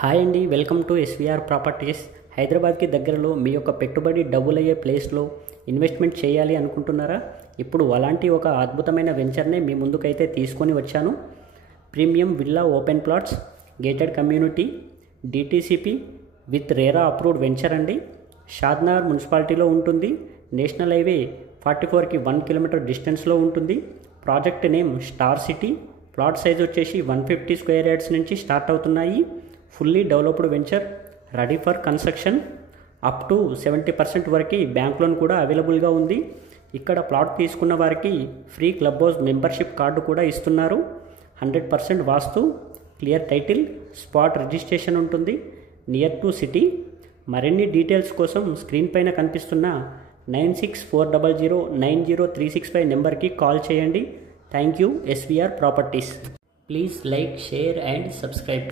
Hi అండి, welcome to SVR properties. హైదరాబాద్కి దగ్గరలో మీ యొక్క పెట్టుబడి డబుల్ అయ్యే ప్లేస్లో ఇన్వెస్ట్మెంట్ చేయాలి అనుకుంటున్నారా? ఇప్పుడు అలాంటి ఒక అద్భుతమైన వెంచర్నే మీ ముందుకైతే తీసుకొని వచ్చాను. Premium villa open plots, gated community, DTCP with RERA approved venture అండి. షాద్నగర్ మున్సిపాలిటీలో ఉంటుంది. నేషనల్ హైవే 44కి 1 కిలోమీటర్ డిస్టెన్స్లో ఉంటుంది. Project name star city. Plot size వచ్చేసి 150 స్క్వేర్ యార్డ్స్ నుంచి స్టార్ట్ అవుతున్నాయి. Fully developed venture, ready for construction. Up to 70% వరకు bank loan కూడా అవైలబుల్గా ఉంది. ఇక్కడ ప్లాట్ తీసుకున్న వారికి free club house membership card కూడా ఇస్తున్నారు. 100% వాస్తు, క్లియర్ టైటిల్, స్పాట్ రిజిస్ట్రేషన్ ఉంటుంది. Near to city. మరిన్ని డీటెయిల్స్ కోసం స్క్రీన్ పైన కనిపిస్తున్న 9640090365 నెంబర్కి కాల్ చేయండి. Thank you. SVR properties. Please like, share and subscribe.